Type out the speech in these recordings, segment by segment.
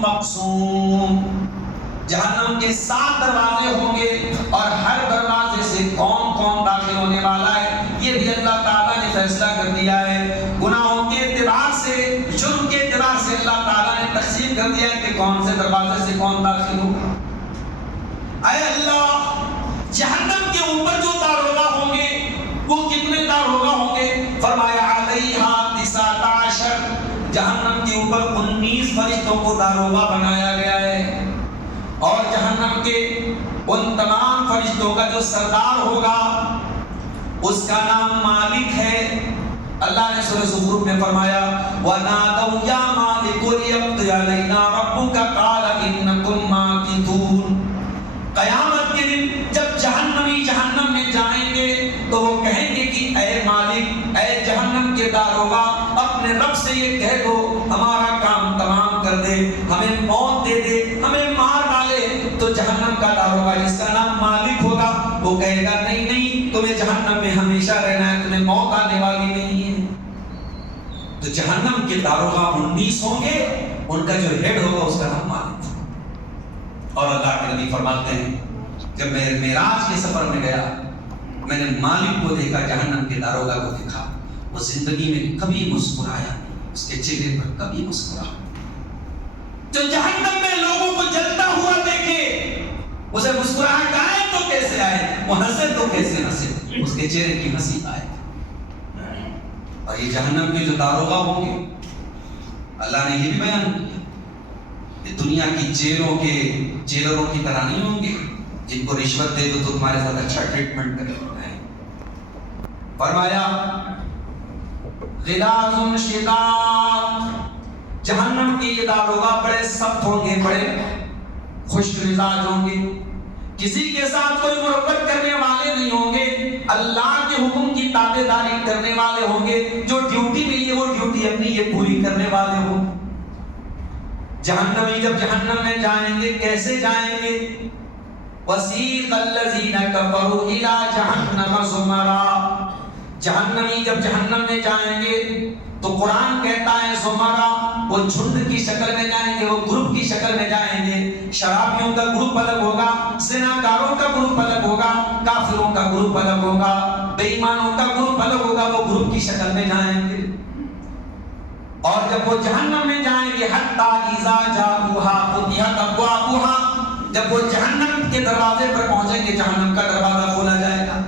مقسوم. جہنم کے 7 دروازے ہوں گے اور ہر دروازے سے کون کون داخل ہونے والا ہے یہ بھی اللہ تعالیٰ نے فیصلہ کر دیا ہے. گناہوں کے اعتبار سے، جرم کے اعتبار سے اللہ تعالیٰ نے تقسیم کر دیا ہے کہ کون سے دروازے سے کون داخل ہوگا. اے اللہ، جہنم کے اوپر جو داروغہ ہوں گے وہ کتنے داروغہ ہوں گے؟ فرمایا علیہا 19. جہنم کے اوپر 19 فرشتوں کو داروغہ بنایا گیا ہے، اور جہنم کے ان تمام فرشتوں کا جو سردار ہوگا اس کا نام مالک ہے. اللہ نے سورہ زخرف میں فرمایا وَنَادَوْا يَا مَالِكُ لِيَقْضِيَ عَلَيْنَا رَبُّكَ قَالَ إِنَّكُمْ مَاكِثُونَ. قیامت کے دن جب جہنمی جہنم میں جائیں گے تو وہ کہیں گے کہ اے مالک، اے جہنم کے داروغہ، اپنے رب سے یہ کہہ دو ہمارا کام تمام کر دے، ہمیں موت دے دے، ہمیں مار ڈالے. تو جہنم کا داروغہ جس کا نام مالک ہوگا وہ کہے گا نہیں نہیں، تمہیں جہنم میں ہمیشہ رہنا ہے، تمہیں موت آنے والی نہیں ہے. تو جہنم کے داروغہ 19 ہوں گے، ان کا جو ہیڈ ہوگا اس کا نام مالک. اور اللہ کے نبی فرماتے ہیں جب میں معراج کے سفر میں گیا میں نے مالک کو دیکھا، جہنم کے داروغہ کو دیکھا، وہ زندگی میں کبھی مسکرایا نہیں، اس کے چہرے پر کبھی مسکرایا. جو جہنم میں لوگوں کو جلتا ہوا دیکھے اسے مسکراہٹ آئے تو کیسے آئے، وہ ہنسے تو کیسے ہنسے، اس کے چہرے کی ہنسی آئے. اور یہ جہنم کے جو داروغہ ہوں گے اللہ نے یہ بھی بیان کیا کہ دنیا کی جیلوں کے جیلروں کی طرح نہیں ہوں گے جن کو رشوت دے دو تو تمہارے ساتھ اچھا ٹریٹمنٹ کرے. فرمایا غلاظ شداد، جہنم کے یہ داروغہ بڑے سخت ہوں گے، بڑے خوش مزاج ہوں گے، کسی کے ساتھ کوئی مربت کرنے والے نہیں ہوں گے، اللہ کے حکم کی تابع داری کرنے والے ہوں گے، جو ڈیوٹی ملی ہے وہ ڈیوٹی اپنی یہ پوری کرنے والے ہوں. جہنمی جب جہنم میں جائیں گے کیسے جائیں گے؟ وَسِيقَ الَّذِينَ كَفَرُوا إِلَىٰ جَهَنَّمَ زُمَرًا. جہنمی جب جہنم میں جائیں گے تو قرآن کہتا ہے زمرہ، وہ جھنڈ کی شکل میں جائیں گے، وہ گروپ کی شکل میں جائیں گے. شرابیوں کا گروپ الگ ہوگا، زناکاروں کا گروپ الگ ہوگا، کافروں کا گروپ الگ ہوگا، بے ایمانوں کا گروپ الگ ہوگا، وہ گروپ کی شکل میں جائیں گے. اور جب وہ جہنم میں جائیں گے حتی اذا جاؤہا فتحت ابوابہا، جب وہ جہنم کے دروازے پر پہنچیں گے جہنم کا دروازہ کھولا جائے گا.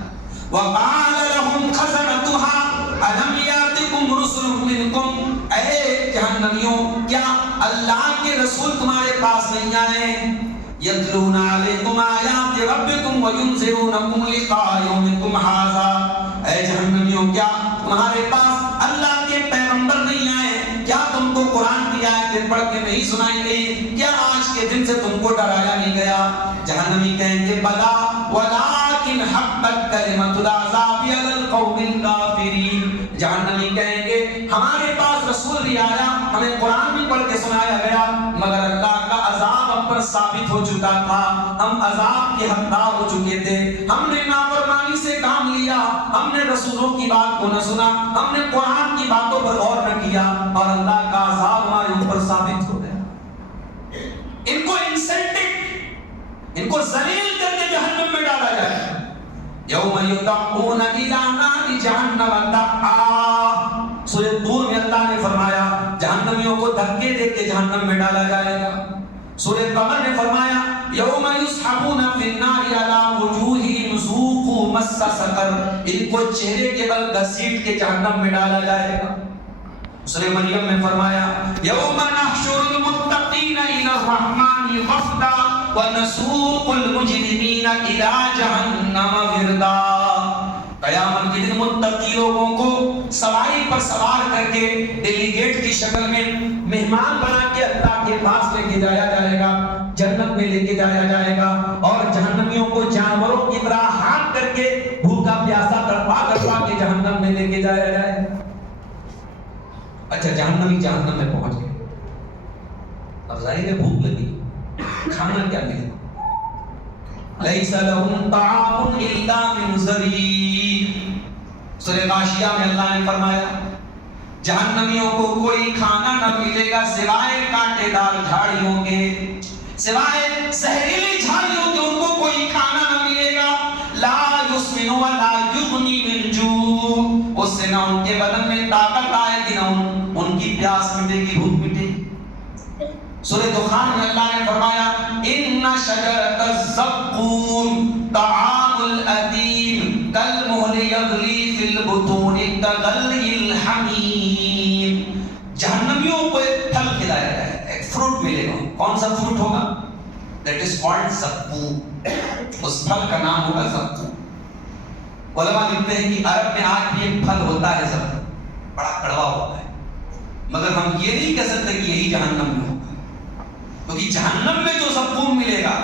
وقال لهم خزنتها الم یاتکم رسل منکم، اے جہنمیوں کیا اللہ کے رسول تمہارے پاس نہیں آئے؟ یتلون علیکم آیات ربکم وینذرونکم لقاء یومکم ھذا، اے جہنمیوں کیا تمہارے پاس اللہ کے پیغمبر نہیں آئے؟ کیا تم کو قرآن کی آیتیں پڑھ کے نہیں سنائی گئی؟ کیا آج کے دن سے تم کو ڈرایا نہیں گیا؟ جہنمی کہیں گے بلا ولکن حقت کلمۃ العذاب علی القوم الکافرین. جہنمی کہیں گے ہمارے پاس رسول بھی آیا، ہمیں قرآن بھی پڑھ کے سنایا گیا، مگر اللہ کا عذاب ہم پر ثابت ہو چکا تھا، ہم عذاب کے حقدار ہو چکے تھے، ہم نے نافرمانی سے کام لیا، ہم نے رسولوں کی بات کو نہ سنا، ہم نے قرآن کی باتوں پر غور نہ کیا، اور اللہ کا عذاب ہمارے اوپر ثابت ہو گیا. ان کو انسلٹڈ، ان کو ذلیل کر کے جہنم میں ڈالا جائے. یوم یدعون الی نار جہنم دعا، سورہ طور میں اللہ نے فرمایا جہنمیوں کو دھکے دے کے جہنم میں ڈالا جائے گا. سورہ قمر نے فرمایا یوم یسحبون فی النار علی وجوہہم ذوقوا مس سقر، ان کو چہرے کے بل گھسیٹ کے جہنم میں ڈالا جائے گا. سورہ مریم میں فرمایا یوم نحشر المتقین الی الرحمن وفدا ونسوق المجرمین الی جہنم وردا. قیامت کے دن متقی لوگوں کو سواری پر سوار کر کے ڈیلیگیٹ کی شکل میں مہمان بنا کے اللہ کے پاس لے کے جایا جائے گا، جنت میں لے کے جایا جائے گا، اور جہنمیوں کو جانوروں کی طرح ہاتھ کر کے بھوکا پیاسا تڑپا کے جہنم میں لے کے جایا جائے گا. اچھا جہنمی جہنم میں پہنچ گئے، اب ظاہر ہے بھوک لگی، کھانا کیا ملے؟ لیس لہم طعام الا من ضریع. سورہ غاشیہ میں اللہ نے فرمایا جہنمیوں کو کوئی کھانا نہ ملے گا سوائے کانٹے دار جھاڑیوں کے، سوائے زہریلی جھاڑیوں کے ان کو کوئی کھانا نہ ملے گا۔ لا یسمن ولا یغنی من جوع، اس سے نہ ان کے بدن میں طاقت آئے گی نہ ان کی پیاس مٹے گی، بھوک مٹے گی۔ سورہ دخان میں اللہ نے فرمایا ان شجرۃ الزقوم طعام الاثیم کالمہل یغلی فی البطون کغلی الحمیم۔ جہنمیوں کو ایک پھل کھلایا جائے گا، ایک فروٹ ملے گا۔ کون سا فروٹ ہوگا؟ دیٹ از کالڈ زقوم، اس پھل کا نام ہوگا زقوم۔ علماء لکھتے ہیں کہ عرب میں آج بھی ایک پھل ہوتا ہے زقوم، بڑا کڑوا ہوتا ہے، مگر ہم یہ نہیں کہہ سکتے کہ یہی جہنم میں ہوگا، کیونکہ جہنم میں جو زقوم ملے گا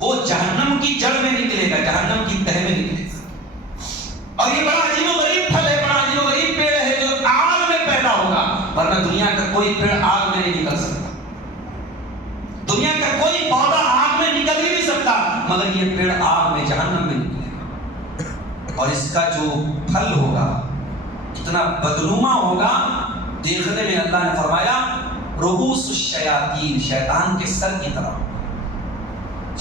وہ جہنم کی جڑ میں نکلے گا، جہنم کی تہ میں نکلے گا۔ اور یہ بڑا عجیب و غریب پھل ہے، بڑا عجیب و غریب پیڑ ہے جو آگ میں پیدا ہوگا، ورنہ دنیا کا کوئی پیڑ آگ میں نہیں نکل سکتا، دنیا کا کوئی پودا آگ میں نکل ہی نہیں سکتا، مگر یہ پیڑ آگ میں جہنم میں نکلے گا۔ اور اس کا جو پھل ہوگا اتنا بدنما ہوگا، دیکھنے میں اللہ نے فرمایا رؤوس الشیاطین، شیطان کے سر کی طرح۔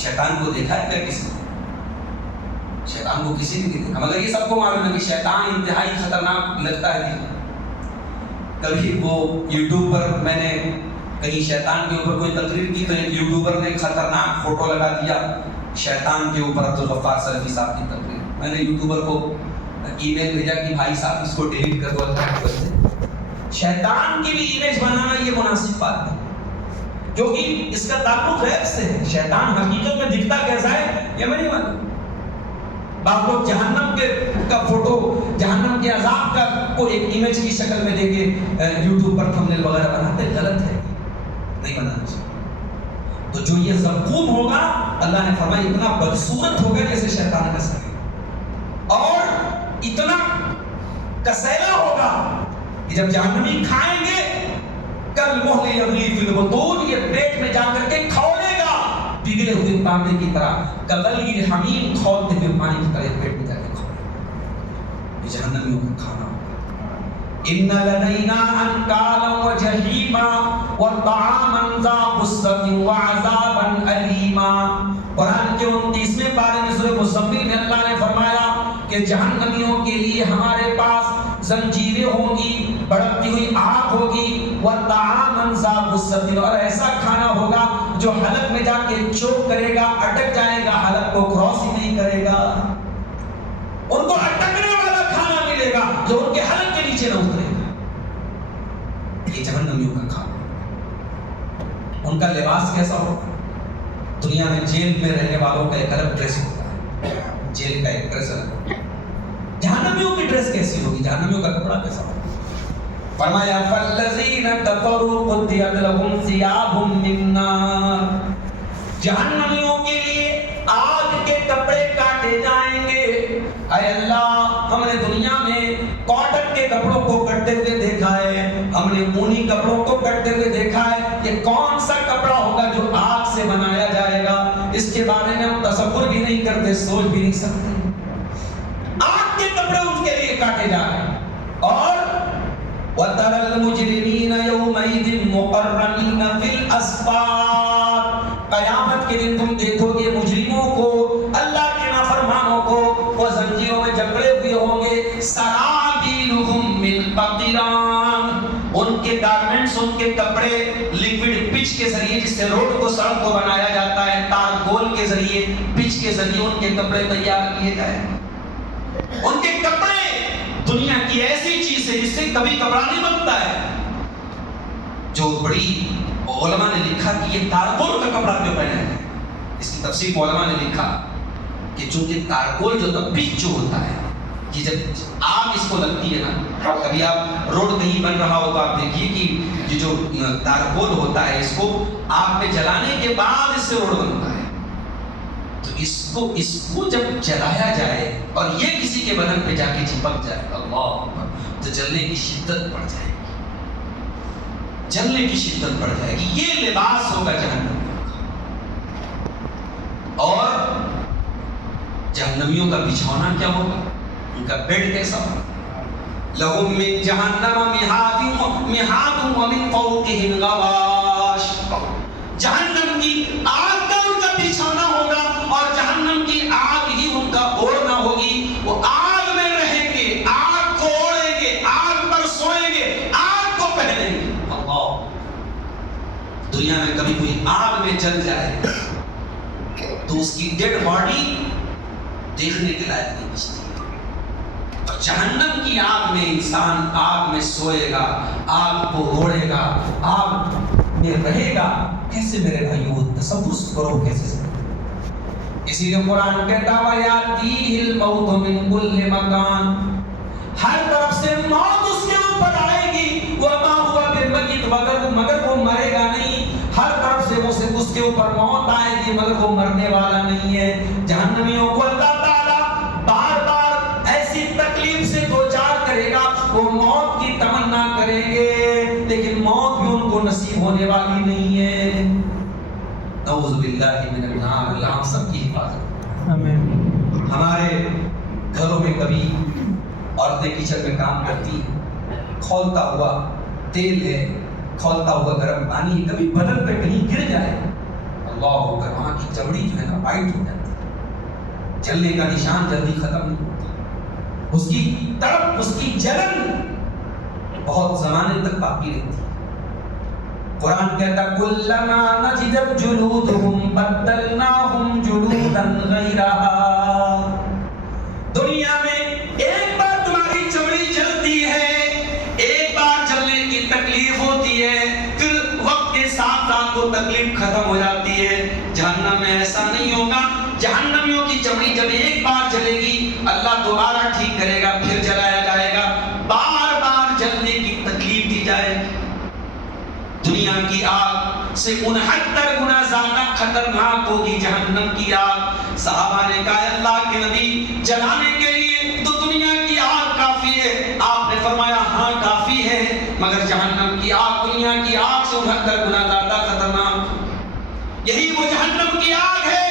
شیطان کو دیکھا ہے کیا کسی نے؟ شیطان کو کسی نے نہیں دیکھا، مگر یہ سب کو معلوم ہے کہ شیطان انتہائی خطرناک لگتا ہے دیکھنا۔ کبھی وہ یوٹیوب پر میں نے کہیں شیطان کے اوپر کوئی تقریر کی تو ایک یوٹیوبر نے خطرناک فوٹو لگا دیا شیطان کے اوپر، عبدالغفار سلفی صاحب کی تقریر۔ میں نے یوٹیوبر کو ای میل بھیجا کہ بھائی صاحب اس کو ڈیلیٹ کر دو اللہ کے واسطے۔ شیطان کی بھی امیج بنانا یہ مناسب بات ہے، کیونکہ اس کا تعلق غیب سے ہے۔ شیطان حقیقت میں دکھتا کیسا ہے یہ میں نہیں معلوم۔ بعض لوگ جہنم کا فوٹو، جہنم کے عذاب کا کو ایک امیج کی شکل میں دے کے یوٹیوب پر تھمبنیل وغیرہ بناتے، غلط ہے، نہیں بنانا چاہیے۔ تو جو یہ زقوم ہوگا اللہ نے فرمایا اتنا بدصورت ہوگا جیسے شیطان کا سر، اور اتنا کسیلا ہوگا کہ جب جہنمی کھائیں گے کالمہل یغلی فی البطون، یہ پیٹ میں جا کر کے کھولے گا پگھلے ہوئے تانبے کی طرح، کغلی الحمیم، کھولتے ہوئے پانی کی طرح پیٹ میں جا کے کھولے گا۔ یہ جہنمیوں کا کھانا ہوگا۔ ان لدینا انکالا وجحیما وطعاما ذا غصۃ وعذابا الیما۔ قرآن کے 29ویں پارے میں سورہ مزمل میں اللہ نے فرمایا کہ جہنمیوں کے لیے ہمارے پاس زنجیریں ہوں گی، بڑکتی ہوئی آگ ہوگی، وطعاما ذا غصۃ، اور ایسا کھانا ہوگا جو حلق میں جا کے چوک کرے گا، اٹک جائے گا، حلق کو کراس ہی نہیں کرے گا۔ ان کو اٹکنے والا کھانا ملے گا جو ان کے حلق کے نیچے نہ اترے گا۔ یہ جہنمیوں کا کھانا۔ ان کا لباس کیسا ہوگا؟ دنیا میں جیل میں رہنے والوں کا ایک الگ ڈریس ہوتا ہے، جیل کا ایک ڈریس الگ ہوتا ہے۔ جہنمیوں کی ڈریس کیسی ہوگی؟ جہنمیوں کا کپڑا کیسا ہوگا؟ فرمایا فالذین کفروا قطعت لهم ثیاب من نار، جہنمیوں کے لیے آگ کے کپڑے کاٹے جائیں گے۔ اے اللہ، ہم نے دنیا میں کاٹن کے کپڑوں کو کٹتے ہوئے دیکھا ہے، ہم نے اونی کپڑوں کو کٹتے ہوئے دیکھا ہے، کہ کون سا کپڑا ہوگا جو آگ سے بنایا جائے گا، اس کے بارے میں ہم تصور بھی نہیں کرتے، سوچ بھی نہیں سکتے۔ آگ کے کپڑے ان کے لیے کاٹے جا رہے ہیں۔ اور وَتَرَى الْمُجْرِمِينَ يَوْمَئِذٍ مُقَرَّنِينَ فِي الْأَصْفَادِ، قیامت کے دن تم دیکھو گے مجرموں کو، اللہ کے نافرمانوں کو، وہ زنجیروں میں جکڑے ہوئے ہوں گے۔ سَرَابِيلُهُم مِّن قَطِرَانٍ، ان کے گارمنٹس، ان کے کپڑے لیکوڈ پچ کے ذریعے، جس سے روڈ کو، سڑک کو بنایا جاتا ہے، تارکول کے ذریعے، پچ کے ذریعے ان کے کپڑے تیار کیے جائیں۔ ان کے کپڑے دنیا کی ایسی چیز ہے جس سے کبھی کپڑا نہیں بنتا ہے، جو بڑی علماء نے لکھا کہ یہ تارکول کا کپڑا کیوں پہنا ہے۔ اس کی تفسیر علماء نے لکھا کہ چونکہ تارکول جو پچ جو ہوتا ہے، کہ جب آگ اس کو لگتی ہے نا، کبھی آپ روڈ کہیں بن رہا ہو تو آپ دیکھیے کہ یہ جو تارکول ہوتا ہے، اس کو آگ میں جلانے کے بعد اس سے روڈ بنتا ہے، تو اس کو جب جلایا جائے اور یہ کسی کے بدن پہ جا کے چپک جائے، اللہ اکبر، تو جلنے کی شدت بڑھ جائے گی، جلنے کی شدت بڑھ جائے گی۔ یہ لباس ہوگا جہنمیوں کا۔ اور جہنمیوں کا بچھونا کیا ہوگا؟ ان کا بیڈ کیسا ہوگا؟ لہم من جہنم مہاد ومن فوقہم غواش. جہنم کی آگ کا ان کا بچھونا ہوگا اور جہنم کی آگ ہی ان کا اوڑھنا ہوگی. وہ آگ میں رہیں گے, آگ کو اوڑھیں گے, آگ پر سوئیں گے, آگ کو پہنیں گے. اللہ, دنیا میں کبھی کوئی آگ میں جل جائے تو اس کی ڈیڈ باڈی دیکھنے کے لائق نہیں بچتی. اور جہنم کی آگ میں انسان آگ میں سوئے گا, آگ کو اوڑھے گا, آگ میں رہے گا. کیسے میرے بھائیو تصور کرو کیسے سے. اسی لیے قرآن کہتا وَيَأْتِيهِ الْمَوْتُ مِنْ كُلِّ مَكَانٍ, ہر طرف سے موت اس کے اوپر آئے گی. وَمَا هُوَ بِمَيِّتٍ, مگر وہ مرے گا نہیں. ہر طرف سے اس کے اوپر موت آئے گی مگر وہ مرنے والا نہیں ہے. جہنمیوں کو اللہ تعالیٰ بار بار ایسی تکلیف سے دوچار کرے گا, وہ موت کی تمنا کریں گے لیکن موت بھی ان کو نصیب ہونے والی نہیں ہے. نعوذ باللہ من النار. اللہ ہم سب کی حفاظت. آمین. ہمارے گھروں میں کبھی عورتیں کچن میں کام کرتی, کھولتا ہوا تیل ہے, کھولتا ہوا گرم پانی ہے, کبھی بدن پہ کہیں گر جائے, اللہ اکبر, وہاں کی چمڑی جو ہے نا وائٹ ہو جاتی ہے, جلنے کا نشان جلدی ختم نہیں ہوتا, اس کی تڑپ, اس کی جلن بہت زمانے تک باقی رہتی ہے. قرآن کہتا کلما نضجت جلودہم بدلناہم جلودا غیرہا. دنیا میں ایک بار تمہاری چمڑی جلتی ہے, ایک بار جلنے کی تکلیف ہوتی ہے, پھر وقت کے ساتھ ساتھ وہ تکلیف ختم ہو جاتی ہے. جہنم میں ایسا نہیں ہوگا. جہنمیوں کی چمڑی جب ایک بار جلے گی اللہ دوبارہ ٹھیک کرے گا, پھر جلایا جائے گا, بار بار جلنے کی تکلیف دی جائے. دنیا کی آگ سے 69 گنا زیادہ خطرناک ہوگی جہنم کی آگ. صحابہ نے کہا اللہ کے نبی جلانے کے لیے تو دنیا کی آگ کافی ہے. آپ نے فرمایا ہاں کافی ہے, مگر جہنم کی آگ دنیا کی آگ سے 69 گنا زیادہ خطرناک. یہی وہ جہنم کی آگ ہے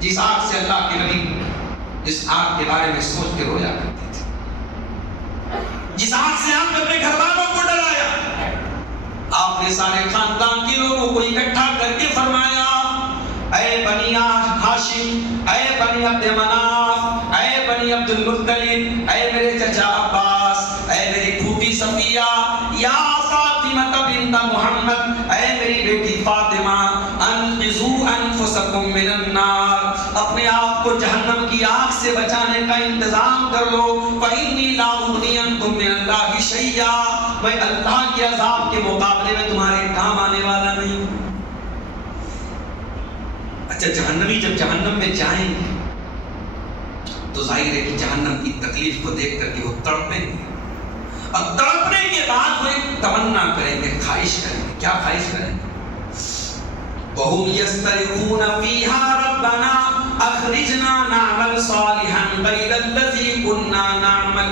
جس آگ سے اللہ کے نبی جس آگ کے بارے میں سوچ کے رویا کرتے تھے, جس آگ سے آپ نے اپنے گھر والوں کو ڈرایا. آپ نے سارے خاندان کے لوگوں کو اکٹھا کر کے فرمایا اے بنی ہاشم, اے بنی عبد مناف, اے بنی عبد المطلب, اے میرے چچا عباس, اے میری پھوپھی صفیہ, یا فاطمہ بنت محمد, اے میری بیٹی فاطمہ, انقذوا انفسکم من النار, اپنے آپ کو جہنم کی آگ سے بچانے کا انتظام کر لو. فإنی لا اغنی عنکم من اللہ شیئا, میں اللہ کے عذاب کے مقابلے میں تمہارے کام آنے والا نہیں ہوں. اچھا, جہنمی جب جہنم میں جائیں گے تو ظاہر ہے کہ جہنم کی تکلیف کو دیکھ کر کے وہ تڑپیں گے, اور تڑپنے کے بعد وہ ایک تمنا کریں گے, خواہش کریں گے. کیا خواہش کریں گے؟ وَهُمْ يَسْتَرِخُونَ فِيهَا رَبَّنَا أَخْرِجْنَا نَعْمَلْ صَالِحًا غَيْرَ الَّذِي كُنَّا نَعْمَلُ.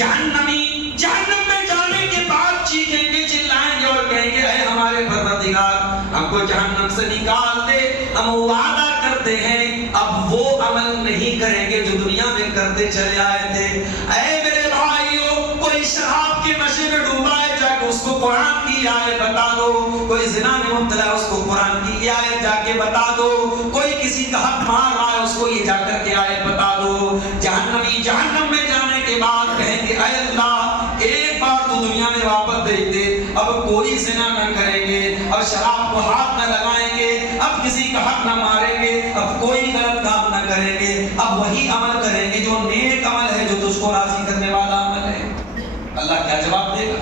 جہنمی جہنم میں جانے کے بعد چیخیں گے, چلائیں گے اور کہیں گے اے ہمارے پروردگار, ہم کو جہنم سے نکال دے, ہم وعدہ کرتے ہیں اب وہ عمل نہیں کریں گے جو دنیا میں کرتے چلے آئے تھے. اے میرے بھائیو, کوئی شراب کے نشے میں ڈوبا ہے, جا کے اس کو قرآن کی آیت بتا دو. کوئی زنا میں مبتلا ہے, اس کو قرآن کی آیت جا کے بتا دو. کوئی کسی کا حق مار رہا ہے, اس کو یہ جا کر کے آیت بتا دو. جہنمی جہنم میں جانے کے بعد کہیں گے اے اللہ ایک بار تو دنیا میں واپس بھیج دے, اب کوئی زنا نہ کریں گے, اب شراب کو ہاتھ نہ لگائیں گے, اب کسی کا حق نہ ماریں گے, اب کوئی غلط کام نہ کریں گے, اب وہی عمل کریں گے جو نیک عمل ہے, جو تجھ کو راضی کرنے والا عمل ہے. اللہ کیا جواب دے گا؟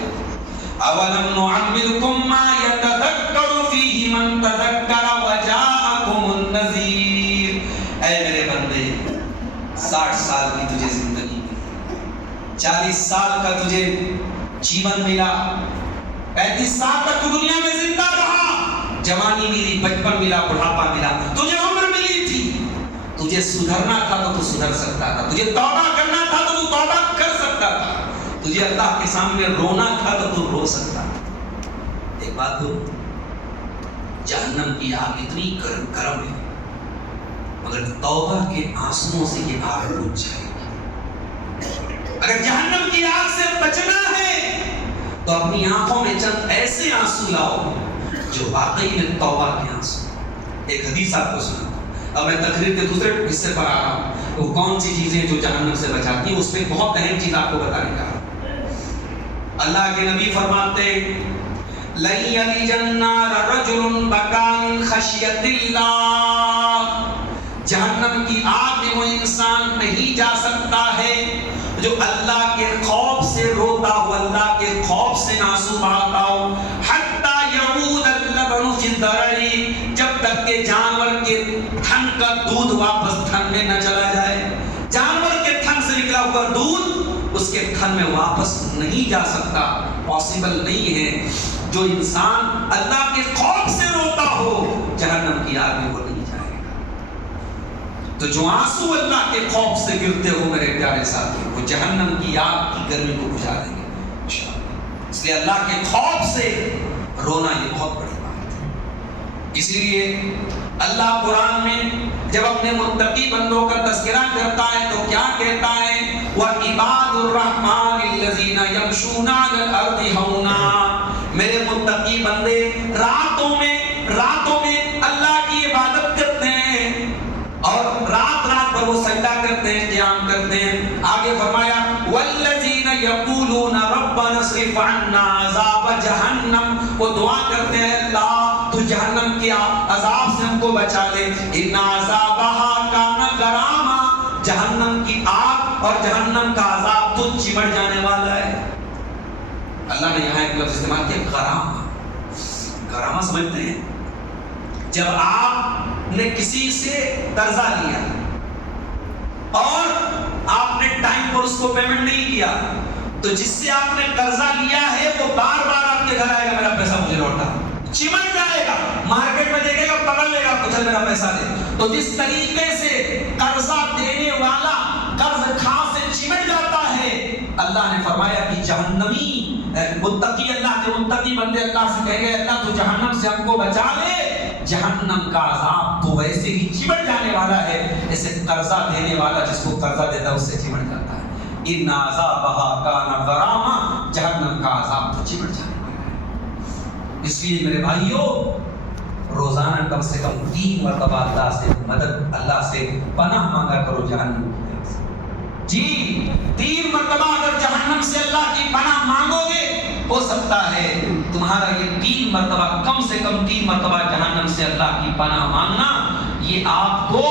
اولم نعمرکم ما یتذکر فیہ من تذکر وجاءکم النذیر. اے میرے بندے, 60 سال کی تجھے زندگی ملی, 40 سال کا تجھے جیون ملا, 35 سال تک تو دنیا میں زندہ رہا, جوانی ملی, بچپن ملا, بڑھاپا ملا, تجھے عمر ملی تھی. تجھے سدھرنا تھا تو سدھر سکتا تھا, تجھے توبہ کرنا تھا تو توبہ کر سکتا تھا, تجھے اللہ کے سامنے رونا تھا تو رو سکتا تھا. ایک بات تو جہنم کی آگ اتنی گرم ہے, مگر توبہ کے آنسوؤں سے یہ آگ بجھ جائے گی. اگر جہنم کی آگ سے بچنا ہے تو اپنی آنکھوں میں چند ایسے آنسو لاؤ جو واقعی میں توبہ کے آنسو. ایک حدیث آپ کو سنا. اب میں تقریر کے دوسرے حصے پر آ رہا ہوں. وہ کون سی چیزیں جو جہنم سے بچاتی ہیں، اس میں بہت اہم چیز آپ کو بتانے کا. اللہ کے نبی فرماتے لَن يَلِجَ النَّارَ رَجُلٌ بَكَىٰ مِنْ خَشْيَةِ اللَّهِ، جہنم کی آگ میں وہ انسان نہیں جا سکتا ہے جو اللہ کے خوف سے روتا ہو، اللہ کے خوف سے آنسو بہاتا ہو. حَتَّىٰ يَعُودَ اللَّبَنُ فِي الضَّرَعِ، جب تک کہ جانور کے تھن کا دودھ واپس تھن میں نہ چلا جائے. جانور کے تھن سے نکلا ہوا دودھ اس کے تھن میں واپس نہیں جا سکتا، پاسبل نہیں ہے. جو انسان اللہ کے خوف سے روتا ہو جہنم کی آگ میں وہ نہیں جائے گا. تو جو آنسو اللہ کے خوف سے گرتے ہو میرے پیارے ساتھی، وہ جہنم کی آگ کی گرمی کو بجھا دیں گے انشاءاللہ. اس لیے اللہ کے خوف سے رونا یہ بہت بڑی بات ہے. اسی لیے اللہ قرآن میں جب اپنے متقی بندوں کا تذکرہ کرتا ہے تو کیا کہتا ہے؟ وَعِبَادُ الرَّحْمَٰنِ الَّذِينَ يَمْشُونَ عَلَى الْأَرْضِ هَوْنًا، میرے متقی بندے راتوں میں اللہ کی عبادت کرتے ہیں اور رات پر وہ سجدہ کرتے ہیں، قیام کرتے ہیں. آگے فرمایا وَالَّذِينَ يَقُولُونَ رَبَّنَا اصْرِفْ عَنَّا عَذَابَ جَهَنَّمَ، وہ دعا کرتے ہیں اللہ تو جہنم کے عذاب سے ہم کو بچا لے. اِنَّ عَذَابَهَا كَانَ غَرَامًا، جہنم کی آگ اور جہنم کا عذاب تو چمٹ جانے والا ہے. اللہ نے یہاں ایک لفظ استعمال کیا، غرامہ. غرامہ سمجھتے ہیں؟ جب آپ نے کسی سے قرضہ لیا اور آپ نے ٹائم پر اس کو پیمنٹ نہیں کیا تو جس سے آپ نے قرضہ لیا ہے وہ بار بار آپ کے گھر آئے گا، میرا پیسہ مجھے لوٹا، چمٹ جائے گا، مارکیٹ میں دیکھے گا، پکڑ لے گا، چل میرا پیسہ دے. تو جس طریقے سے قرضہ دینے والا قرض خواہ سے چمٹ جاتا ہے، اللہ نے فرمایا کہ جہنمی متقی، اللہ کے متقی بندے اللہ سے کہیں گے اللہ تو جہنم سے ہم کو بچا لے، جہنم کا عذاب تو ویسے ہی چمٹ جانے والا ہے جیسے قرضہ دینے والا جس کو قرضہ دیتا ہے اس سے چمٹ جاتا ہے. ان عذابها کان غراما، جہنم کا عذاب تو چمٹ جانے والا ہے. اس لیے میرے بھائیوں روزانہ کم سے کم 3 مرتبہ اللہ سے مدد، اللہ سے پناہ مانگا کرو جہنم کی. جی 3 مرتبہ اگر جہنم سے اللہ کی پناہ مانگو گے، ہو سکتا ہے تمہارا یہ 3 مرتبہ، کم سے کم 3 مرتبہ جہنم سے اللہ کی پناہ مانگنا، یہ آپ کو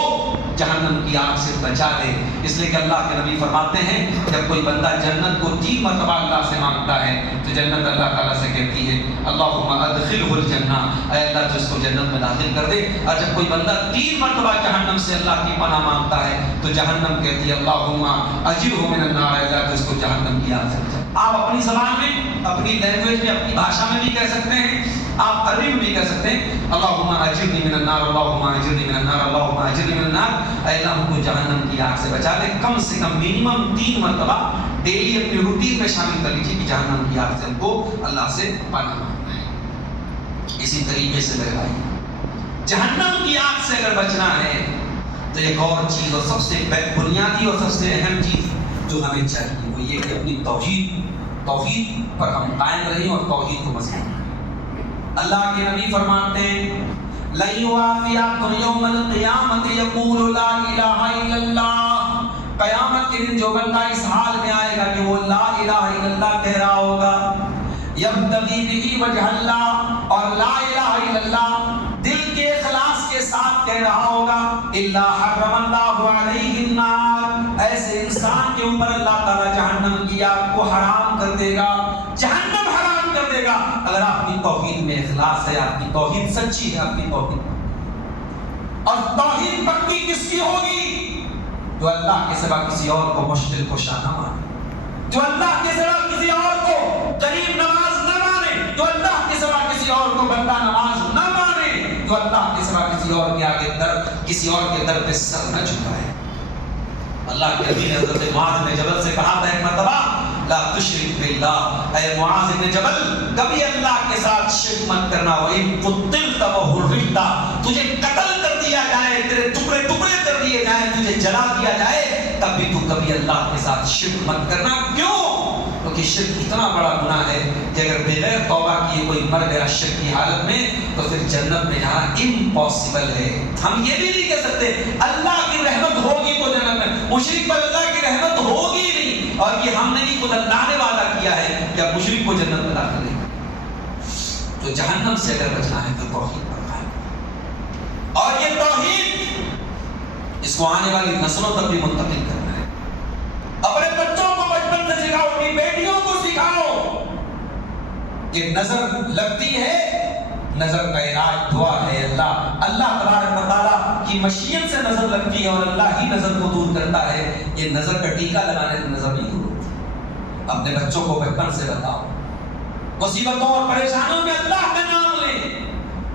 جہنم کی آگ سے بچا لے. اس لیے کہ اللہ کے نبی فرماتے ہیں جب کوئی بندہ جنت کو 3 مرتبہ اللہ سے مانگتا ہے تو جنت اللہ تعالیٰ سے کہتی ہے اللہم ادخلہ الجنہ، اے اللہ تو اس کو جنت میں داخل کر دے. اور جب کوئی بندہ 3 مرتبہ جہنم سے اللہ کی پناہ مانگتا ہے تو جہنم کہتی ہے اللہم اجرہ من النار، اے اللہ تو اس کو جہنم کی آگ سے بچا. آپ اپنی زبان میں، اپنی لینگویج میں، اپنی بھاشا میں بھی کہہ سکتے ہیں، آپ عربی میں بھی کہہ سکتے ہیں اللہم اجرنی من النار، اللہم اجرنی من النار، اللہم اجرنی من النار، اے اللہ ہم کو جہنم کی آگ سے بچا لے. کم سے کم منیمم 3 مرتبہ ڈیلی اپنی روٹین میں شامل کر لیجیے کہ جہنم کی آگ سے ہم کو اللہ سے پناہ مانگنا ہے. اسی طریقے سے میرے بھائی جہنم کی آگ سے اگر بچنا ہے تو ایک اور چیز اور سب سے بنیادی اور سب سے اہم چیز جو ہمیں چاہیے وہ یہ کہ اپنی توحید پر ہم قائم رہیں اور توحید کو مضبوط کریں. اللہ کے نبی فرماتے ہیں لَن يُوَافِيَكُمْ يَوْمَ الْقِيَامَةِ يَقُولُ لَا إِلَٰهَ إِلَّا اللَّهُ، قیامت کے دن جو بندہ اس حال میں آئے گا کہ وہ لا الہ الا اللہ کہہ رہا ہوگا، یبتغی بہ وجہ اللہ، اور لا الہ الا اللہ دل کے اخلاص کے ساتھ کہہ رہا ہوگا، الا حرم اللہ علیہ النار، ایسے انسان کے اوپر اللہ تعالیٰ جہنم کی آگ کو حرام کر دے گا، جہنم حرام کر دے گا. اگر آپ کی توحید میں اخلاص ہے، آپ کی توحید سچی ہے، آپ کی توحید، اور توحید پکی کس کی ہوگی؟ جو اللہ کے سوا کسی اور کو مشرک و شاہ نہ مانے، جو اللہ کے سوا کسی اور کو قریب نواز نہ مانے، جو اللہ کے سوا کسی اور کو بندہ نواز نہ مانے، جو اللہ کے سوا کسی اور کے آگے کسی اور کے در پہ سر نہ جھکائے. اللہ کے نبی نے حضرت معاذ بن جبل سے کہا تھا ایک مرتبہ لا تشرک باللہ، اے معاذ بن جبل کبھی اللہ کے ساتھ شرک مت کرنا. وَإِن قُتِلْتَ وَحُرِّقْتَ، تجھے قتل کر دیا جائے، تیرے ٹکڑے ٹکڑے کر دیے جائیں، تجھے جلا دیا جائے، تب بھی تو کبھی اللہ کے ساتھ شرک مت کرنا. کیوں؟ کیونکہ شرک اتنا بڑا گناہ ہے کہ اگر بغیر توبہ کیے کوئی مر گیا شرک کی حالت میں تو پھر جنت میں جانا امپاسبل ہے. ہم یہ بھی نہیں کہہ سکتے اللہ کی رحمت ہوگی تو جنت میں. مشرک پر اللہ کی رحمت ہوگی نہیں، اور یہ ہم نے بھی خود اللہ نے وعدہ کیا ہے کہ اب مشرک کو جنت میں داخل نہیں. تو جہنم سے اگر بچنا ہے تو توحید پر قائم، اور یہ توحید اس کو آنے والی نسلوں تک بھی منتقل کرنا ہے. اپنے بچوں کو بچپن سے سکھاؤ، اپنی بیٹیوں کو سکھاؤ کہ نظر لگتی ہے، نظر کا علاج دعا ہے. اللہ تبارک و تعالیٰ کی مشیت سے نظر لگتی ہے اور اللہ ہی نظر کو دور کرتا ہے. یہ نظر کا ٹیکا لگانے سے نظر نہیں دور ہوتی. اپنے بچوں کو بچپن سے بتاؤ، مصیبتوں اور پریشانیوں میں اللہ کا نام لیں.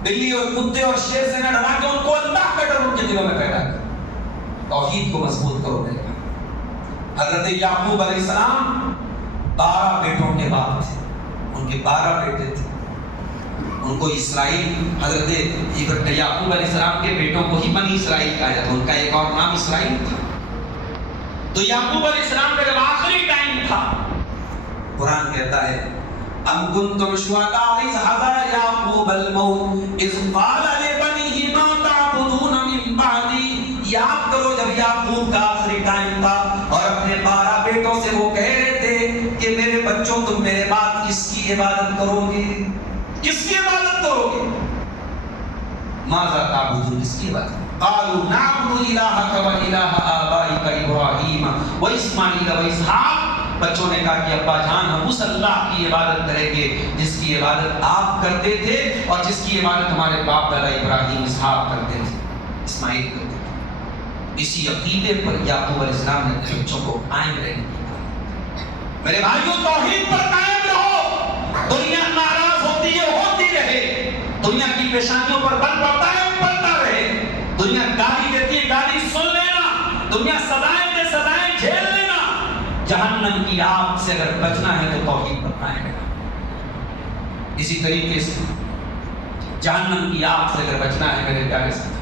بلی اور کتے اور شیر سے نہ ڈرا کے ان کو اللہ کا ڈر ان کے دلوں میں پیدا کرو. توحید کو مضبوط کرو. میرے حضرت یعقوب علیہ السلام 12 بیٹوں کے باپ تھے. ان کے 12 بیٹے تھے. ان کو اسرائیل، حضرت یعقوب علیہ السلام کے بیٹوں کو ہی بنی اسرائیل کہا جاتا. ان کا ایک اور نام اسرائیل تھا. تو یعقوب علیہ السلام کا جب آخری ٹائم تھا، قرآن کہتا ہے ام کنتم شہداء اذ حضر یعقوب الموت اذ قال لبنیہ ما تعبدون من بعدی. یاد کرو جب یعقوب کا آخری ٹائم تھا اور اپنے 12 بیٹوں سے وہ کہہ رہے تھے کہ میرے بچوں تم میرے بعد کس کی عبادت کرو گے؟ کس کی عبادت کرو گے؟ ماذا تعبدون، کس کی عبادت؟ قالوا نعبد الہک و الہ آبائک ابراہیم و اسماعیل و اسحاق. بچوں نے کہا کہ ابا جان ہم اس اللہ کی عبادت کریں گے جس کی عبادت آپ کرتے تھے اور جس کی عبادت ہمارے باپ دادا ابراہیم اسحاق کرتے تھے، اسماعیل کرتے تھے. اسی عقیدے پر یعقوب علیہ السلام نے اپنے بچوں کو قائم رہنے کی کہا. میرے بھائیوں، توحید پر قائم رہو. دنیا ناراض ہوتی ہے، ہوتی رہے. دنیا کی پیشانیوں پر بل پڑتا ہے، پڑتا رہے. دنیا گالی دیتی ہے، گالی سن لینا. دنیا سزائیں دے، سزائیں جھیل لینا. جہنم کی آگ سے اگر بچنا ہے تو توحید پر قائم رہنا. اسی طریقے سے جہنم کی آگ سے اگر بچنا ہے میرے پیارے ساتھی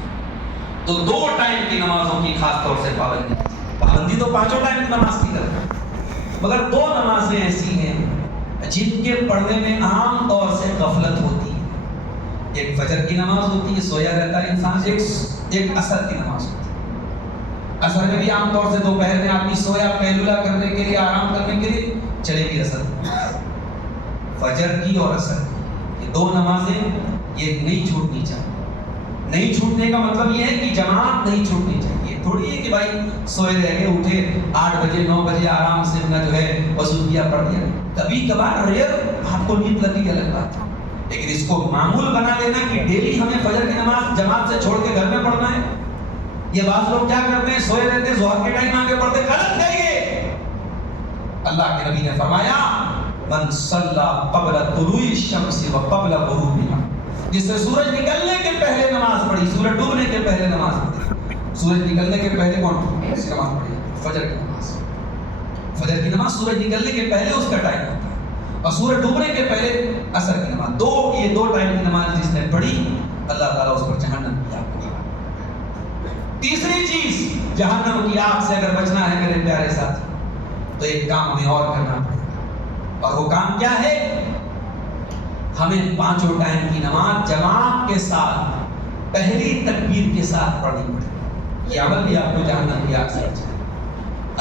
تو 2 ٹائم کی نمازوں کی خاص طور سے پابندی تو 5 ٹائم کی نماز کی کرتا ہے، مگر 2 نمازیں ایسی ہیں جن کے پڑھنے میں عام طور سے غفلت ہوتی ہے. ایک فجر کی نماز ہوتی ہے، سویا رہتا ہے انسان. ایک عصر کی نماز ہوتی ہے. عصر میں بھی عام طور سے دوپہر میں آدمی سویا قیلولہ کرنے کے لیے، آرام کرنے کے لیے چلے گی عصر. فجر کی اور عصر کی یہ 2 نمازیں یہ نہیں چھوٹنی چاہیے. نہیں چھوٹنے کا مطلب یہ ہے کہ جماعت نہیں چھوٹنی چاہیے. تھوڑی ہے کہ بھائی سوئے رہ گئے، اٹھے 8 بجے 9 بجے آرام سے اپنا جو ہے وضو کیا، پڑھ دیا. کبھی کبھار ریئر آپ کو نیند لگی الگ بات ہے، لیکن اس کو معمول بنا لینا کہ ڈیلی ہمیں فجر کی نماز جماعت سے چھوڑ کے گھر میں پڑھنا ہے. یہ بعض لوگ کیا کرتے ہیں، سوئے رہتے، ظہر کے ٹائم آگے پڑھتے. غلط ہے یہ. اللہ کے نبی نے فرمایا من صلی قبل طلوع الشمس و قبل غروبها، جس نے سورج نکلنے کے پہلے نماز پڑھی، سورج ڈوبنے کے پہلے نماز پڑھی. سورج نکلنے کے پہلے کون سی نماز پڑھی؟ فجر کی نماز. فجر کی نماز سورج نکلنے کے پہلے اس کا ٹائم ہوتا ہے، اور سورج ڈوبنے کے پہلے عصر کی نماز. یہ 2 ٹائم کی نماز جس نے پڑھی اللہ تعالیٰ اس پر جہنم کی آگ کو حرام. تیسری چیز، جہنم کی آگ سے اگر بچنا ہے میرے پیارے ساتھی تو ایک کام ہمیں اور کرنا پڑے گا، اور وہ کام کیا ہے؟ ہمیں 5 ٹائم کی نماز جماعت کے ساتھ پہلی تکبیر کے ساتھ پڑھنی پڑے گی. یہ عمل بھی آپ کو جہنم کی آگ سے بچائے.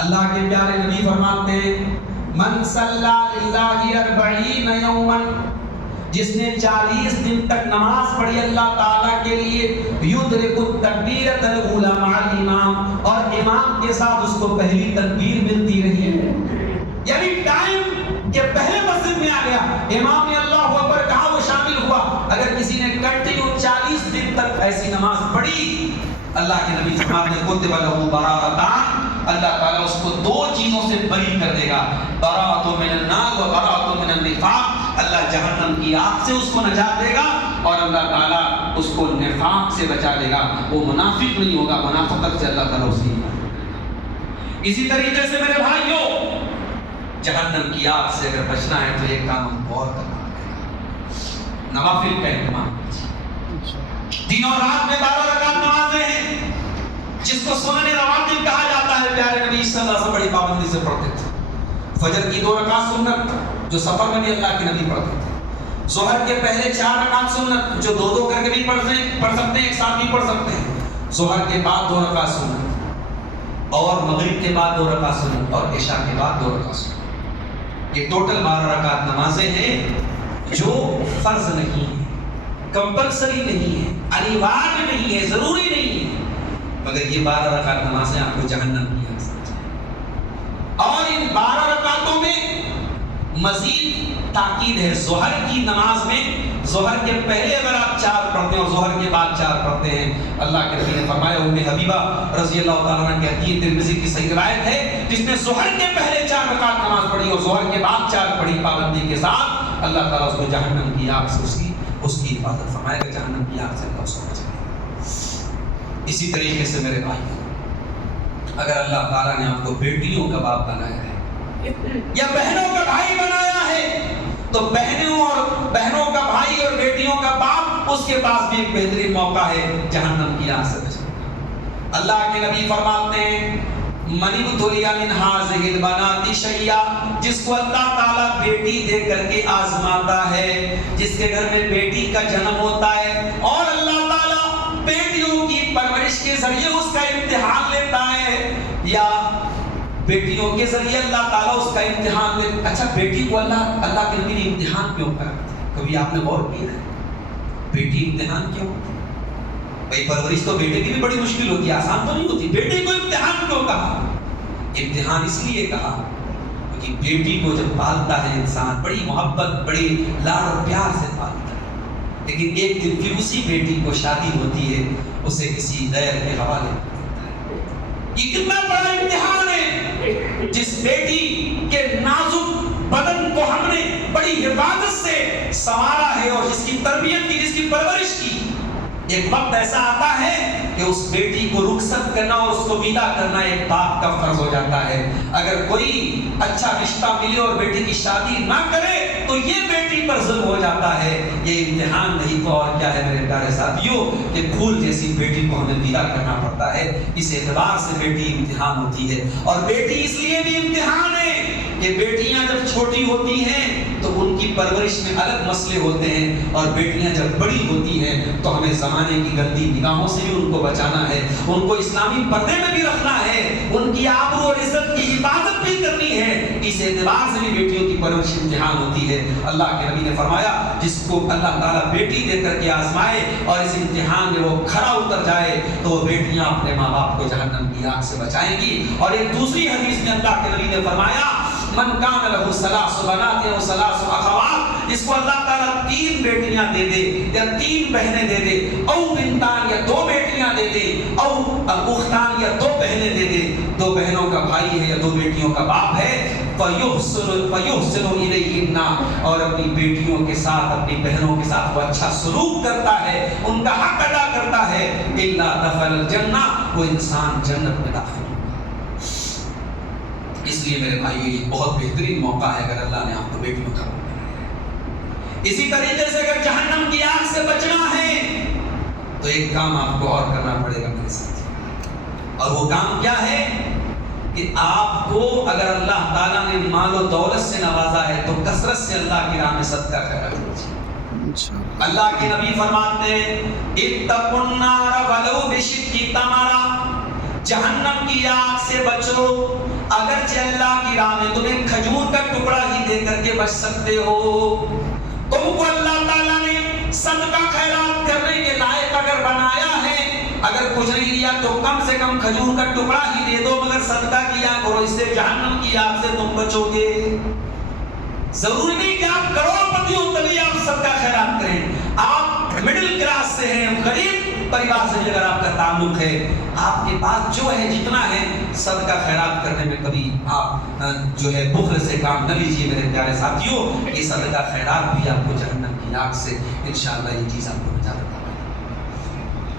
اللہ کے پیارے نبی فرماتے ہیں من صلی للہ 40 یوما، جس نے 40 دن تک نماز پڑھی اللہ تعالیٰ کے لیے، یدرک التکبیرۃ الاولی مع الامام، اور امام کے ساتھ اس کو پہلی تکبیر ملتی رہی ہے. یعنی ٹائم کے پہلے مسجد میں آ گیا، امام نے اللہ اکبر کہا، وہ شامل ہوا. اگر کسی نے کنٹینیو 40 دن تک ایسی نماز پڑھی، اللہ کے نبی فرماتے ہیں کتب لہ براءتان، اللہ تعالیٰ اس کو 2 چیزوں سے بری کر دے گا، براءۃ من النار و براءۃ من النفاق. اللہ جہنم کی آگ سے اس کو نجات دے گا اور اللہ تعالیٰ اس کو نفاق سے بچا لے گا. وہ منافق نہیں ہوگا، منافقت سے اللہ تعالیٰ اسے. اسی طریقے سے میرے بھائیوں، جہنم کی آگ سے اگر بچنا ہے تو یہ کام ہم اور کرنا ہے. نوافل کا اہتمام کیجیے. دن اور رات میں 12 رکعت نمازیں ہیں جس کو سنن رواتب کہا جاتا ہے. پیارے نبی نمازیں بڑی پابندی سے پڑھتے تھے. فجر کی 2 رکعت سنت جو سفر میں بھی اللہ کے نبی پڑھتے تھے. ظہر کے پہلے 4 رکعت سنت جو 2 کر کے بھی پڑھ سکتے ہیں، ایک ساتھ بھی پڑھ سکتے ہیں. ظہر کے بعد 2 رکعت سنت، اور مغرب کے بعد 2 رکعت سنت، اور عشاء کے بعد 2 رکعت سنت. یہ ٹوٹل 12 رکعت نمازیں ہیں جو فرض نہیں ہے، کمپلسری نہیں ہے، انیواریہ نہیں ہے، ضروری نہیں ہے، مگر یہ 12 رکعت نمازیں آپ کو جہنم کی آگ سے بچائیں. اور ان 12 رکعتوں میں مزید تاکید ہے. ظہر کی نماز میں ظہر کے پہلے اگر آپ 4 پڑھتے ہیں اور ظہر کے بعد 4 پڑھتے ہیں، اللہ کے نبی نے فرمایا، ام حبیبہ رضی اللہ تعالیٰ عنہ کہتی ہیں، ترمذی کی صحیح روایت ہے، جس نے ظہر کے پہلے 4 رکعت نماز پڑھی اور ظہر کے بعد 4 پڑھی پابندی کے ساتھ، اللہ تعالیٰ اس کو جہنم کی آگ سے اس کی حفاظت فرمائے گا، جہنم کی آگ سے اللہ اس کو بچائے گا. اسی طریقے سے میرے بھائی، اگر اللہ تعالیٰ نے آپ کو بیٹیوں کا باپ بنایا ہے یا بہنوں کا بھائی بنایا ہے، تو بہنوں کا بھائی اور بیٹیوں کا باپ، اس کے پاس بھی ایک بہترین موقع ہے جہنم کی آگ سے بچنے کا. اللہ کے نبی فرماتے ہیں، من ابتلی من هذه البنات شیئا، جس کو اللہ تعالیٰ بیٹی دے کر کے آزماتا ہے، جس کے گھر میں بیٹی کا جنم ہوتا ہے اور اللہ تعالیٰ بیٹیوں کی پرورش کے ذریعے اس کا امتحان لیتا ہے، یا بیٹیوں کے ذریعے اللہ تعالیٰ اس کا امتحان لیتا. اچھا، بیٹی کو اللہ کے نبی نے امتحان کیوں کرتے ہیں؟ کبھی آپ نے غور کیا ہے بیٹی امتحان کیوں ہوتی ہے؟ بھائی پرورش تو بیٹے کی بھی بڑی مشکل ہوتی ہے، آسان تو نہیں ہوتی. بیٹے کو امتحان کیوں کہا؟ امتحان اس لیے کہا کہ بیٹی کو جب پالتا ہے انسان بڑی محبت، بڑی لاڑ اور پیار سے پالتا ہے، لیکن ایک دن پھر اسی بیٹی کو شادی ہوتی ہے، اسے کسی غیر کے حوالے کر دیتا ہے. یہ کتنا بڑا امتحان ہے. جس بیٹی کے نازک بدن کو ہم نے بڑی حفاظت سے سنوارا ہے اور جس کی تربیت کی، جس کی پرورش کی، ایک وقت ایسا آتا ہے کہ اس بیٹی کو رخصت کرنا اور اس کو ودا کرنا ایک باپ کا فرض ہو جاتا ہے. اگر کوئی اچھا رشتہ ملے اور بیٹی کی شادی نہ کرے تو یہ بیٹی پر ظلم ہو جاتا ہے. یہ امتحان نہیں تو اور کیا ہے میرے پیارے ساتھیوں، کہ پھول جیسی بیٹی کو ہمیں ودا کرنا پڑتا ہے. اس اعتبار سے بیٹی امتحان ہوتی ہے. اور بیٹی اس لیے بھی امتحان ہے کہ بیٹیاں جب چھوٹی ہوتی ہیں تو ان کی پرورش میں الگ مسئلے ہوتے ہیں، اور بیٹیاں جب بڑی ہوتی ہیں تو ہمیں زمانے کی گندی نگاہوں سے بھی ان کو بچانا ہے، ان کو اسلامی پردے میں بھی رکھنا ہے، ان کی آبرو اور عزت کی حفاظت بھی کرنی ہے. اس اعتبار سے بھی بیٹیوں کی پرورش امتحان ہوتی ہے. اللہ کے نبی نے فرمایا، جس کو اللہ تعالیٰ بیٹی دے کر کے آزمائے اور اس امتحان میں وہ کھرا اتر جائے تو وہ بیٹیاں اپنے ماں باپ کو جہنم کی آگ سے بچائیں گی. اور ایک دوسری حدیث میں اللہ کے نبی نے فرمایا، من کان لہ ثلاث بنات و ثلاث اخوات، جس کو اللہ تعالیٰ 3 بیٹیاں دے دے یا 3 بہنیں دے دے، او بنتان یا 2 بیٹیاں دے دے، او اختان یا 2 بہنیں دے دے، 2 بہنوں کا بھائی ہے یا 2 بیٹیوں کا باپ ہے، فَيُحْسِنُ إِلَيْهِنَّ، اور اپنی بیٹیوں کے ساتھ، اپنی بہنوں کے ساتھ وہ اچھا سلوک کرتا ہے، ان کا حق ادا کرتا ہے، إِلَّا دَخَلَ الْجَنَّةَ، وہ انسان جنت میں داخل. اس لیے میرے بھائی یہ بہت بہترین موقع ہے اگر اللہ نے آپ کو بیٹیوں کا موقع دیا. اسی طریقے سے اگر جہنم کی آگ سے بچنا ہے تو ایک کام آپ کو اور کرنا پڑے گا میرے ساتھ، اور وہ کام کیا ہے کہ آپ کو اگر اللہ تعالیٰ نے مال و دولت سے نوازا ہے تو کثرت سے اللہ کی راہ میں صدقہ خیرات کیجیے. اللہ کے نبی فرماتے ہیں، اتقوا النار ولو بشق تمرہ، جہنم کی آگ سے بچو اگرچہ اللہ کی راہ میں تمہیں کھجور کا ٹکڑا ہی دے کر کے بچ سکتے ہو. تم کو اللہ تعالیٰ نے صدقہ خیرات کرنے کے لائق اگر بنایا ہے، اگر کچھ نہیں دیا تو کم سے کم کھجور کا ٹکڑا ہی دے دو، مگر صدقہ کیا کرو، اس سے جہنم کی آگ سے تم بچو گے. ضروری نہیں کہ آپ کروڑ پتی ہو تبھی آپ صدقہ خیرات کریں. آپ مڈل کلاس سے ہیں، غریب پریوار سے اگر آپ کا تعلق ہے، آپ کے پاس جو ہے جتنا ہے صدقہ خیرات کرنے میں کبھی آپ جو ہے بخل سے کام نہ لیجیے میرے پیارے ساتھیوں. یہ صدقہ خیرات بھی آپ کو جہنم کی آگ سے انشاءاللہ یہ چیز آپ کو بچا دیتا ہے.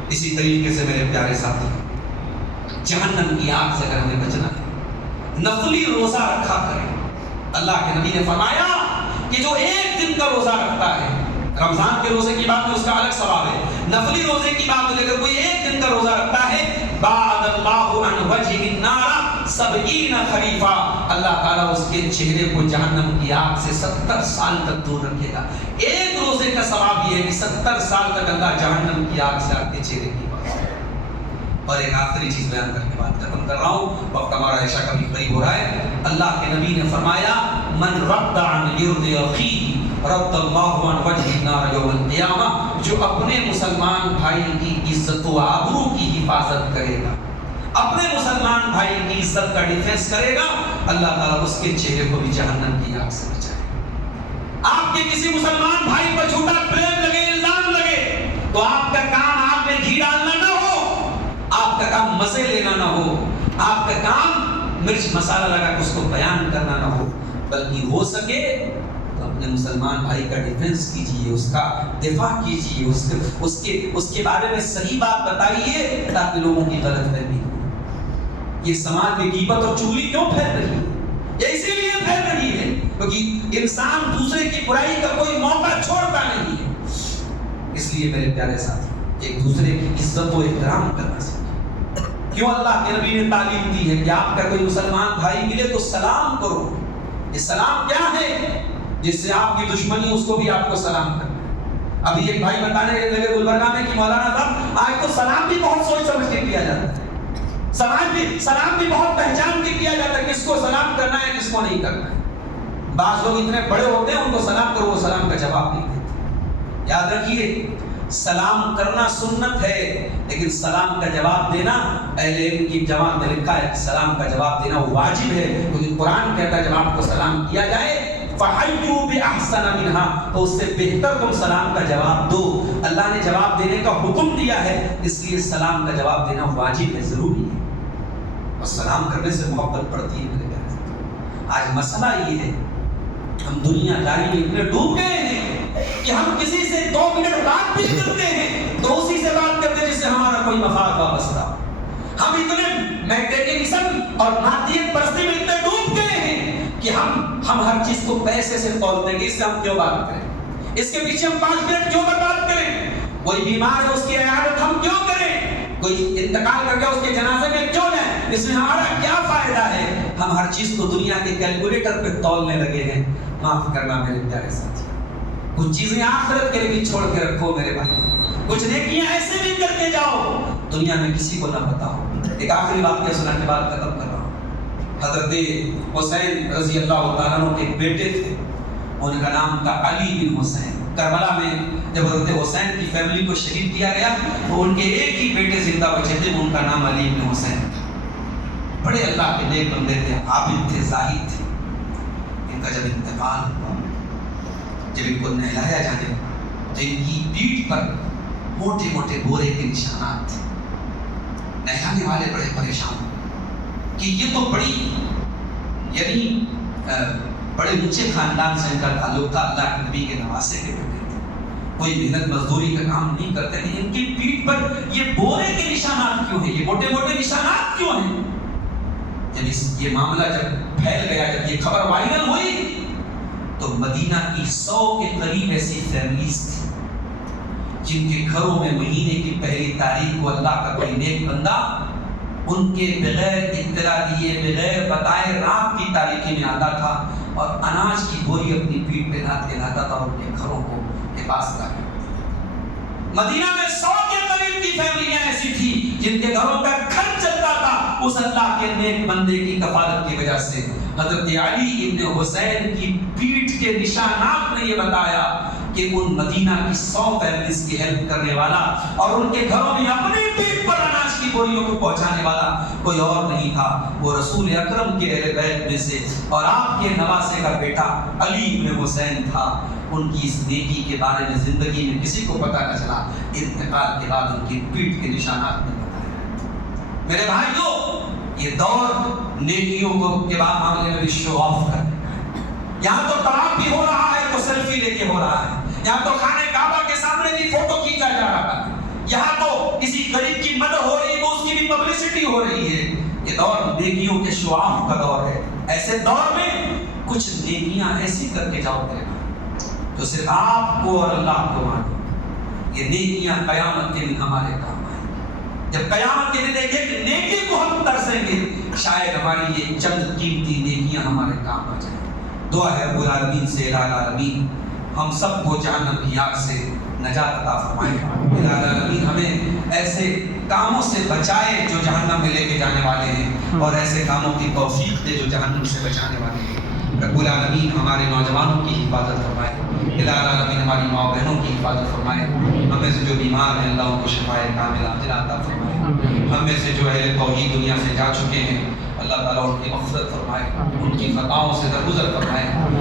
اسی طریقے سے میرے پیارے ساتھی، جہنم کی آگ سے اگر ہمیں بچنا ہے، نفلی روزہ رکھا کریں. اللہ کے نبی نے فرمایا کہ جو 1 دن کا روزہ رکھتا ہے، رمضان کے روزے کی بات میں اس کا الگ ثواب ہے، نفلی روزے کی بات میں اگر کوئی 1 دن کا روزہ رکھتا ہے، بعد اللہ عن وجہ النار 70 خریفا، اللہ تعالیٰ اس کے چہرے کو جہنم کی آگ سے 70 سال تک دور رکھے گا۔ ایک روزے کا ثواب یہ ہے کہ 70 سال تک اللہ جہنم کی آگ سے آپ کے چہرے کی بات۔ اور ایک آخری چیز بیان کر کے بات ختم کر رہا ہوں، وقت ہمارا عشاء کا بھی قریب ہو رہا ہے۔ اللہ کے نبی نے فرمایا من رد عن عرض اخیہ رد اللہ عن وجہ النار یوم القیامہ، جو اپنے مسلمان بھائی کی عزت و آبرو کی حفاظت کرے گا، اپنے مسلمان بھائی کی عزت کا ڈیفنس کرے گا، اللہ تعالیٰ اس کے چہرے کو بھی جہنم کی آگ سے بچائے گا۔ آپ کے کسی مسلمان بھائی پر جھوٹا بلیم لگے، الزام لگے، تو آپ کا کام آگ میں گھی ڈالنا نہ ہو، آپ کا کام مزے لینا نہ ہو، آپ کا کام مرچ مسالہ لگا کے اس کو بیان کرنا نہ ہو، بلکہ ہو سکے تو اپنے مسلمان بھائی کا ڈیفنس کیجئے، اس کا دفاع کیجئے، اس کے بارے میں صحیح بات بتائیے تاکہ لوگوں کی غلط فہمی ہو۔ یہ سماج میں غیبت اور چغلی کیوں پھیل رہی ہے؟ یہ اسی لیے پھیل رہی ہے کیونکہ انسان دوسرے کی برائی کا کوئی موقع چھوڑتا نہیں ہے۔ اس لیے میرے پیارے ساتھی، ایک دوسرے کی عزت و احترام کرنا سیکھیں۔ کیوں اللہ کے نبی نے تعلیم دی ہے کہ آپ کا کوئی مسلمان بھائی ملے تو سلام کرو۔ یہ سلام کیا ہے؟ جس سے آپ کی دشمنی اس کو بھی آپ کو سلام کرنا ہے۔ ابھی ایک بھائی بتانے لگے گلبرگہ میں کہ مولانا صاحب آج تو سلام بھی بہت سوچ سمجھ کے کیا جاتا ہے، سلام بھی بہت پہچان کے کیا جاتا ہے، کس کو سلام کرنا ہے کس کو نہیں کرنا ہے۔ بعض لوگ اتنے بڑے ہوتے ہیں ان کو سلام کرو وہ سلام کا جواب نہیں دیتے۔ یاد رکھیے سلام کرنا سنت ہے، لیکن سلام کا جواب دینا اہل علم کی جماعت نے لکھا ہے سلام کا جواب دینا واجب ہے، کیونکہ قرآن کہتا ہے جب آپ کو سلام کیا جائے فَحَيُّوا بِأَحْسَنَ مِنْهَا، تو اس سے بہتر تم سلام کا جواب دو۔ اللہ نے جواب دینے کا حکم دیا ہے، اس لیے سلام کا جواب دینا واجب ہے، ضروری ہے، اور سلام کرنے سے محبت بڑھتی ہے میرے پیارے ساتھی۔ آج مسئلہ یہ ہے ہم دنیا داری میں اتنے ڈوب گئے ہیں کہ ہم کسی سے 2 منٹ بات بھی کرتے ہیں تو اسی سے بات کرتے ہیں جس سے ہمارا کوئی مفاد وابستہ ہو۔ ہم اتنے میٹیریلزم اور مادیت پرستی میں اتنے ڈوب گئے ہیں کہ ہم ہر چیز کو پیسے سے تولتے ہیں کہ اس سے ہم کیوں بات کریں، اس کے پیچھے ہم 5 منٹ کیوں برباد کریں، کوئی بیمار ہے اس کی عیادت ہم کیوں کریں، کوئی انتقال کر گیا اس کے جنازے میں کیوں جائیں، اس میں ہمارا کیا فائدہ ہے۔ ہم ہر چیز کو دنیا کے کیلکولیٹر پہ تولنے لگے ہیں۔ معاف کرنا میرے پیارے ساتھی، کچھ چیزیں آخرت کے لیے بھی چھوڑ کے رکھو میرے بھائی، کچھ نیکیاں ایسے بھی کرتے جاؤ دنیا میں کسی کو نہ پتا ہو۔ ایک آخری واقعہ سنا کے بعد ختم کر رہا ہوں۔ حضرت حسین رضی اللہ تعالیٰ عنہ کے ایک بیٹے تھے، ان کا نام تھا علی بن حسین۔ کربلا میں جب حضرت حسین کی فیملی کو شہید کیا گیا تو ان کے ایک ہی بیٹے زندہ بچے تھے، ان کا نام علی بن حسین تھا۔ بڑے اللہ کے نیک بندے تھے، عابد تھے، زاہد تھے۔ ان کا جب انتقال ہوا، جب ان کو نہلایا جانے تو ان کی پیٹھ پر موٹے موٹے گورے کے نشانات تھے۔ نہلانے والے بڑے پریشان کہ یہ تو بڑی یعنی بڑے اونچے خاندان سے ان کا تعلق تھا، اللہ کے نبی کے نواسے کے بیٹے تھے، کوئی محنت مزدوری کا کام نہیں کرتے تھے، ان کی پیٹھ پر یہ بورے کے نشانات کیوں ہیں، یہ موٹے موٹے نشانات کیوں ہیں؟ جب یہ معاملہ جب پھیل گیا، جب یہ خبر وائرل ہوئی تو مدینہ کی 100 کے قریب ایسی فیملیز تھی جن کے گھروں میں مہینے کی پہلی تاریخ کو اللہ کا کوئی نیک بندہ ان کے بغیر اطلاع دیے، بغیر بتائے رات کی تاریکی میں آتا تھا اور اناج کی بوری اپنی پیٹھ پہ لاد کے لاتا تھا اور ان کے گھروں کو کے پاس لا کے مدینہ میں 100 کے قریب کی فیملیاں ایسی تھی جن کے گھروں کا خرچ چلتا تھا اس اللہ کے نیک بندے کی کفالت کی وجہ سے۔ حضرت علی ابن حسین کی پیٹھ کے نشانات نے یہ بتایا کہ ان مدینہ کی 100 فیملیز کی ہیلپ کرنے والا اور ان کے گھروں میں اپنی پیٹھ پر اناج کی بوریوں کو پہنچانے والا کوئی اور نہیں تھا، وہ رسول اکرم کے اہل بیت میں سے اور آپ کے نواسے کا بیٹا علی ابن حسین تھا۔ ان کی اس نیکی کے بارے میں زندگی میں کسی کو پتہ نہ چلا، انتقال کے بعد ان کی پیٹھ کے نشانات نے بتایا۔ میرے بھائیوں، یہ دور نیکیوں کو کے بعد معاملے میں بھی شو آف کرنے کا ہے۔ یہاں تو طواف بھی ہو رہا ہے تو سیلفی لے کے ہو رہا ہے، یہاں تو خانہ کعبہ کے سامنے بھی فوٹو کھینچا جا رہا ہے، یہاں تو کسی غریب کی مدد ہو رہی ہے تو اس کی بھی پبلسٹی ہو رہی ہے۔ یہ دور نیکیوں کے شو آف کا دور ہے۔ ایسے دور میں کچھ نیکیاں ایسی کر کے جاؤ میرے بھائی تو صرف آپ کو اور اللہ کو مانو، یہ نیکیاں قیامت کے دن ہمارے کام آئیں گی۔ جب قیامت کے دن ایک ایک نیکی کو ہم ترسیں گے، شاید ہماری یہ چند قیمتی نیکیاں ہمارے کام آ جائیں۔ دعا ہے رب العالمین سے، الہ العالمین ہم سب کو جہنم کی آگ سے نجات عطا فرمائے۔ الہ العالمین ہمیں ایسے کاموں سے بچائے جو جہنم میں لے کے جانے والے ہیں، اور ایسے کاموں کی توفیق دے جو جہنم سے بچانے والے ہیں۔ رب العالمین ہمارے نوجوانوں کی حفاظت فرمائے، الہ العالمین ہماری ماں بہنوں کی حفاظت فرمائے، ہم میں سے جو بیمار ہیں اللہ ان کو شفائے کاملہ عاجلہ عطا فرمائے، ہم میں سے جو اہل توحید دنیا سے جا چکے ہیں اللہ تعالیٰ ان کی مغفرت فرمائے، ان کی خطاؤں سے درگزر فرمائے،